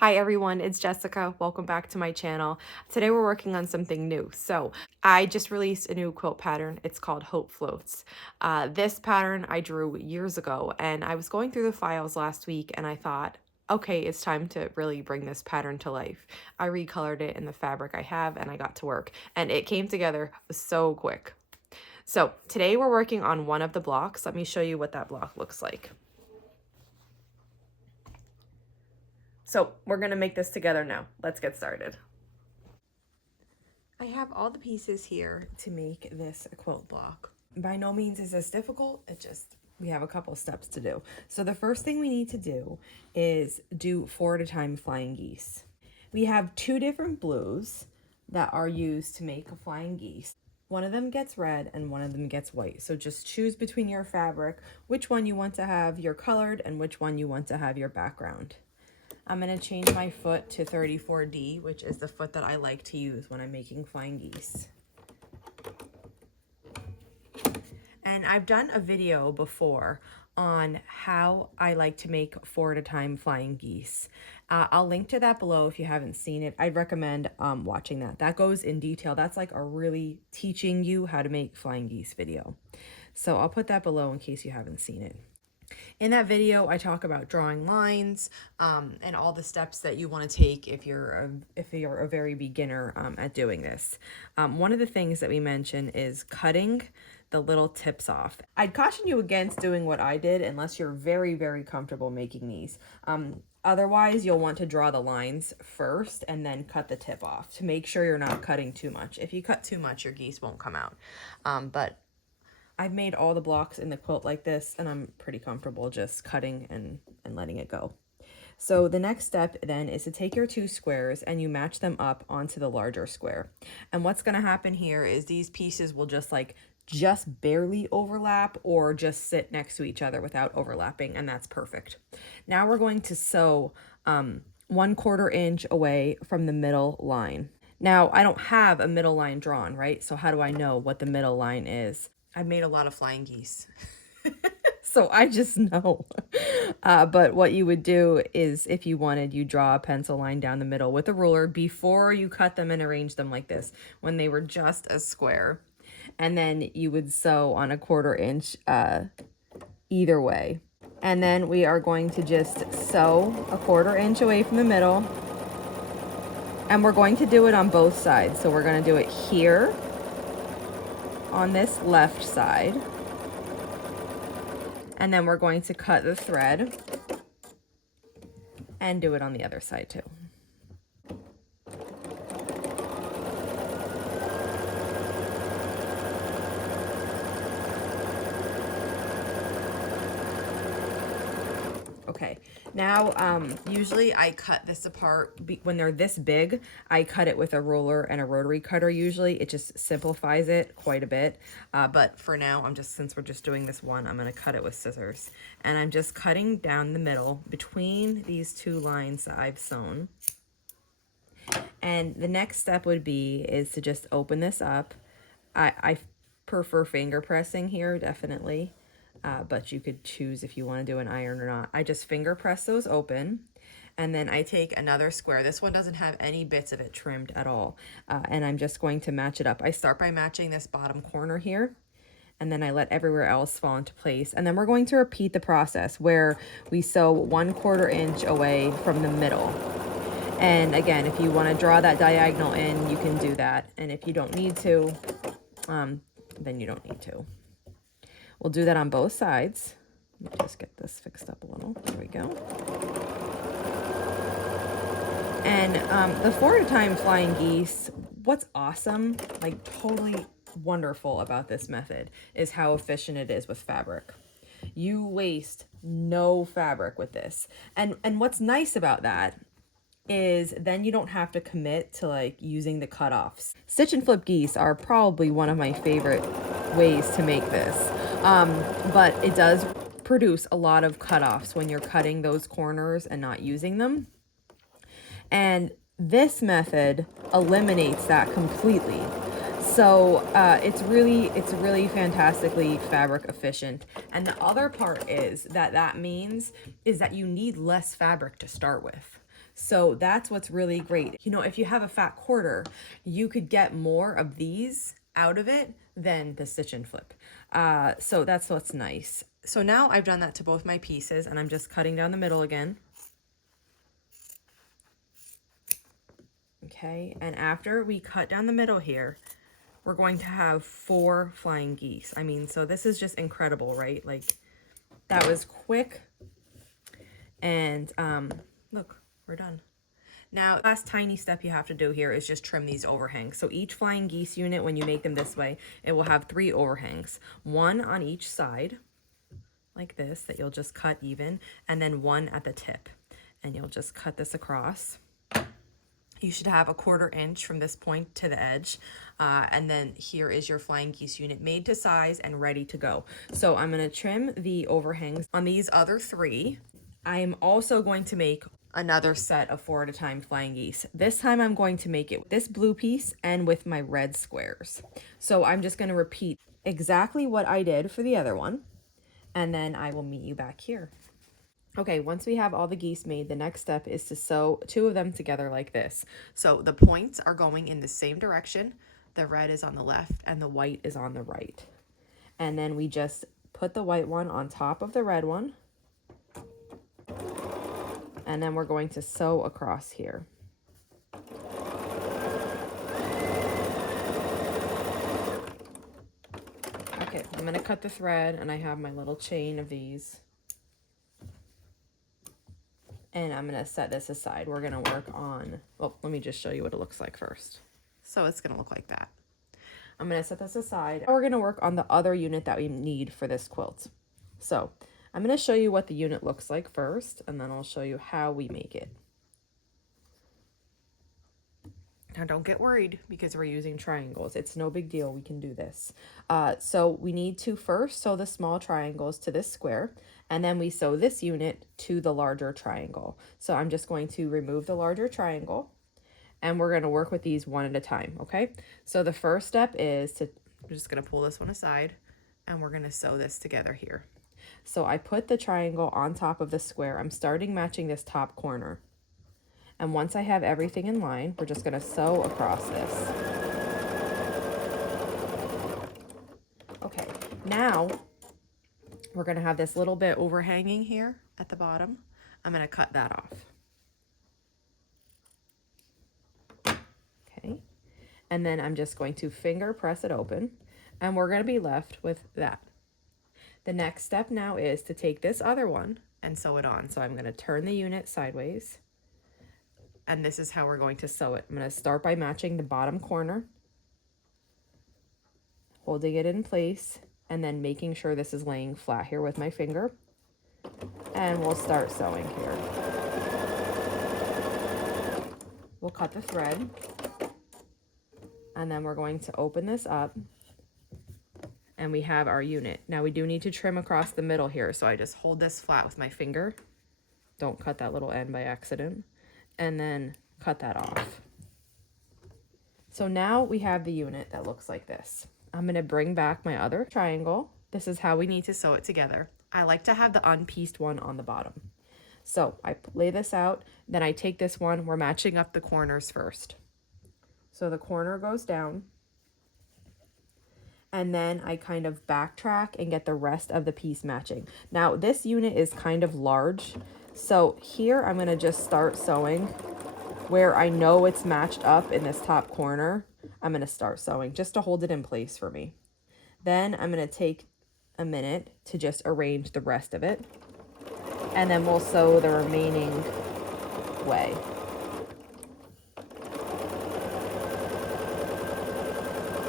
Hi everyone, it's Jessica. Welcome back to my channel. Today we're working on something new. So I just released a new quilt pattern. It's called Hope Floats. This pattern I drew years ago, and I was going through the files last week and I thought, okay, it's time to really bring this pattern to life. I recolored it in the fabric I have and I got to work, and it came together so quick. So today we're working on one of the blocks. Let me show you what that block looks like. So we're gonna make this together now. Let's get started. I have all the pieces here to make this quilt block. By no means is this difficult, we have a couple steps to do. So the first thing we need to do is do 4 at a time flying geese. We have 2 different blues that are used to make a flying geese. One of them gets red and one of them gets white. So just choose between your fabric, which one you want to have your colored and which one you want to have your background. I'm going to change my foot to 34D, which is the foot that I like to use when I'm making flying geese. And I've done a video before on how I like to make 4 at a time flying geese. I'll link to that below if you haven't seen it. I'd recommend watching that. That goes in detail. That's like a really teaching you how to make flying geese video. So I'll put that below in case you haven't seen it. In that video, I talk about drawing lines and all the steps that you want to take if you're a very beginner at doing this. One of the things that we mention is cutting the little tips off. I'd caution you against doing what I did unless you're very, very comfortable making these. Otherwise, you'll want to draw the lines first and then cut the tip off to make sure you're not cutting too much. If you cut too much, your geese won't come out. But I've made all the blocks in the quilt like this, and I'm pretty comfortable just cutting and letting it go. So the next step then is to take your 2 squares and you match them up onto the larger square. And what's going to happen here is these pieces will just barely overlap or just sit next to each other without overlapping, and that's perfect. Now we're going to sew 1/4 inch away from the middle line. Now I don't have a middle line drawn, right? So how do I know what the middle line is? I've made a lot of flying geese. So I just know. But what you would do is, if you wanted, you draw a pencil line down the middle with a ruler before you cut them and arrange them like this, when they were just a square. And then you would sew on 1/4 inch either way. And then we are going to just sew 1/4 inch away from the middle. And we're going to do it on both sides. So we're going to do it here on this left side, and then we're going to cut the thread and do it on the other side too. Okay, now usually I cut this apart when they're this big. I cut it with a ruler and a rotary cutter. Usually it just simplifies it quite a bit, but for now since we're just doing this one, I'm going to cut it with scissors, and I'm just cutting down the middle between these 2 lines that I've sewn. And the next step is to just open this up. I prefer finger pressing here, definitely. But you could choose if you want to do an iron or not. I just finger press those open, and then I take another square. This one doesn't have any bits of it trimmed at all, and I'm just going to match it up. I start by matching this bottom corner here, and then I let everywhere else fall into place. And then we're going to repeat the process where we sew 1/4 inch away from the middle. And again, if you want to draw that diagonal in, you can do that. And if you don't need to, then you don't need to. We'll do that on both sides. Let me just get this fixed up a little. There we go. And the 4 at a time flying geese, what's awesome, like totally wonderful about this method, is how efficient it is with fabric. You waste no fabric with this. And what's nice about that is then you don't have to commit to using the cutoffs. Stitch and flip geese are probably one of my favorite ways to make this. But it does produce a lot of cutoffs when you're cutting those corners and not using them. And this method eliminates that completely. So it's really fantastically fabric efficient. And the other part is that means is that you need less fabric to start with. So that's what's really great. You know, if you have a fat quarter, you could get more of these out of it than the stitch and flip. So that's what's nice. So now I've done that to both my pieces, and I'm just cutting down the middle again. Okay, and after we cut down the middle here, we're going to have 4 flying geese. I mean, so this is just incredible, right? Like, that was quick. And look, we're done. Now, last tiny step you have to do here is just trim these overhangs. So each flying geese unit, when you make them this way, it will have 3 overhangs. 1 on each side, like this, that you'll just cut even, and then 1 at the tip. And you'll just cut this across. You should have a 1/4 inch from this point to the edge. And then here is your flying geese unit made to size and ready to go. So I'm going to trim the overhangs on these other 3. I am also going to make another set of 4 at a time flying geese. This time I'm going to make it with this blue piece and with my red squares. So I'm just going to repeat exactly what I did for the other one, and then I will meet you back here. Okay, once we have all the geese made, the next step is to sew 2 of them together like this. So the points are going in the same direction. The red is on the left and the white is on the right. And then we just put the white one on top of the red one. And then we're going to sew across here. Okay, I'm going to cut the thread, and I have my little chain of these. And I'm going to set this aside. We're going to work on, well, let me just show you what it looks like first. So it's going to look like that. I'm going to set this aside. We're going to work on the other unit that we need for this quilt. So I'm going to show you what the unit looks like first, and then I'll show you how we make it. Now don't get worried because we're using triangles. It's no big deal. We can do this. So we need to first sew the small triangles to this square, and then we sew this unit to the larger triangle. So I'm just going to remove the larger triangle, and we're going to work with these one at a time, okay? So the first step is to, I'm just going to pull this one aside, and we're going to sew this together here. So I put the triangle on top of the square. I'm starting matching this top corner. And once I have everything in line, we're just going to sew across this. Okay, now we're going to have this little bit overhanging here at the bottom. I'm going to cut that off. Okay, and then I'm just going to finger press it open, and we're going to be left with that. The next step now is to take this other one and sew it on. So I'm going to turn the unit sideways. And this is how we're going to sew it. I'm going to start by matching the bottom corner, holding it in place, and then making sure this is laying flat here with my finger. And we'll start sewing here. We'll cut the thread, and then we're going to open this up, and we have our unit. Now we do need to trim across the middle here, so I just hold this flat with my finger. Don't cut that little end by accident. And then cut that off. So now we have the unit that looks like this. I'm going to bring back my other triangle. This is how we need to sew it together. I like to have the unpieced one on the bottom. So I lay this out, then I take this one. We're matching up the corners first. So the corner goes down, and then I kind of backtrack and get the rest of the piece matching. Now this unit is kind of large, so here I'm going to just start sewing where I know it's matched up in this top corner. I'm going to start sewing just to hold it in place for me. Then I'm going to take a minute to just arrange the rest of it, and then we'll sew the remaining way.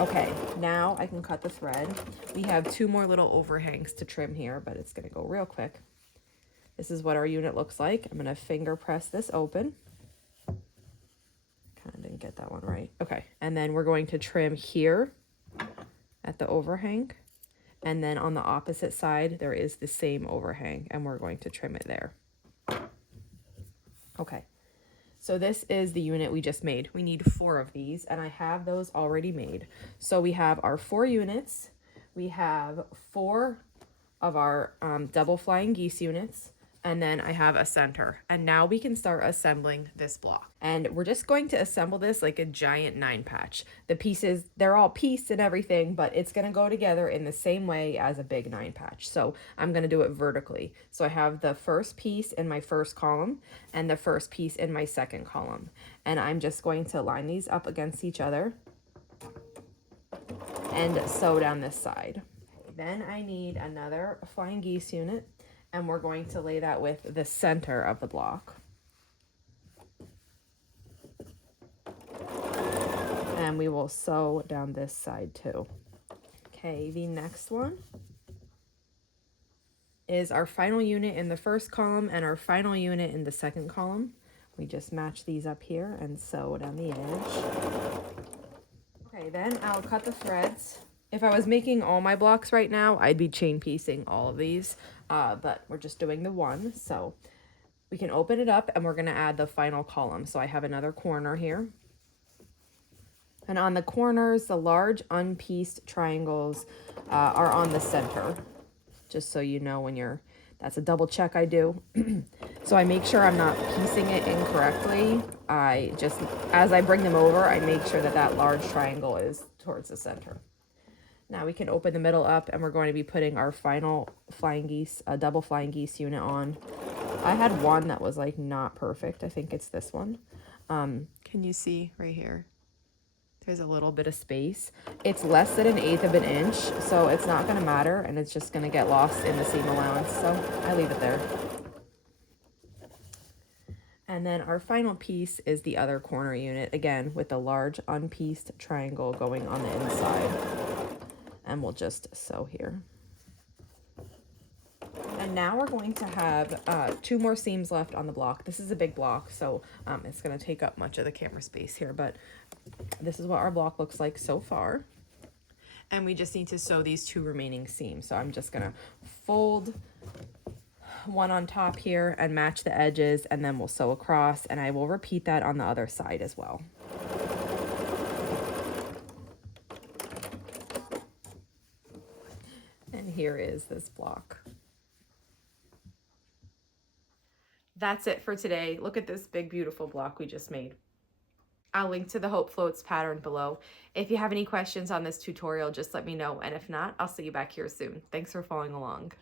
Okay, now I can cut the thread. We have 2 more little overhangs to trim here, but it's going to go real quick. This is what our unit looks like. I'm going to finger press this open. Kind of didn't get that one right. Okay, and then we're going to trim here at the overhang. And then on the opposite side, there is the same overhang, and we're going to trim it there. Okay, so this is the unit we just made. We need 4 of these, and I have those already made. So we have our 4 units. We have 4 of our double flying geese units. and then I have a center. And now we can start assembling this block. And we're just going to assemble this like a giant 9-patch. The pieces, they're all pieced and everything, but it's gonna go together in the same way as a big 9-patch. So I'm gonna do it vertically. So I have the first piece in my first column and the first piece in my second column. And I'm just going to line these up against each other and sew down this side. Then I need another flying geese unit, and we're going to lay that with the center of the block. And we will sew down this side too. Okay, the next one is our final unit in the first column and our final unit in the second column. We just match these up here and sew down the edge. Okay, then I'll cut the threads. If I was making all my blocks right now, I'd be chain piecing all of these, but we're just doing the one. So we can open it up and we're gonna add the final column. So I have another corner here. And on the corners, the large unpieced triangles are on the center. Just so you know that's a double check I do. So I make sure I'm not piecing it incorrectly. As I bring them over, I make sure that large triangle is towards the center. Now we can open the middle up and we're going to be putting our final flying geese, a double flying geese unit on. I had one that was like not perfect. I think it's this one. Can you see right here? There's a little bit of space. It's less than 1/8 of an inch, so it's not gonna matter and it's just gonna get lost in the seam allowance. So I leave it there. And then our final piece is the other corner unit, again, with the large unpieced triangle going on the inside. And we'll just sew here. And now we're going to have 2 more seams left on the block. This is a big block, so it's going to take up much of the camera space here, but this is what our block looks like so far. And we just need to sew these 2 remaining seams. So I'm just going to fold one on top here and match the edges, and then we'll sew across, and I will repeat that on the other side as well. And here is this block. That's it for today. Look at this big, beautiful block we just made. I'll link to the Hope Floats pattern below. If you have any questions on this tutorial, just let me know. And if not, I'll see you back here soon. Thanks for following along.